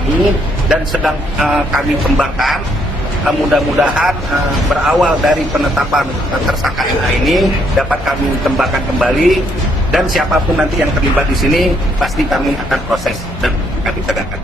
kami dan sedang kami kembangkan. Mudah-mudahan berawal dari penetapan tersangka MA ini dapat kami kembangkan kembali, dan siapapun nanti yang terlibat di sini pasti kami akan proses dan kami tegakkan.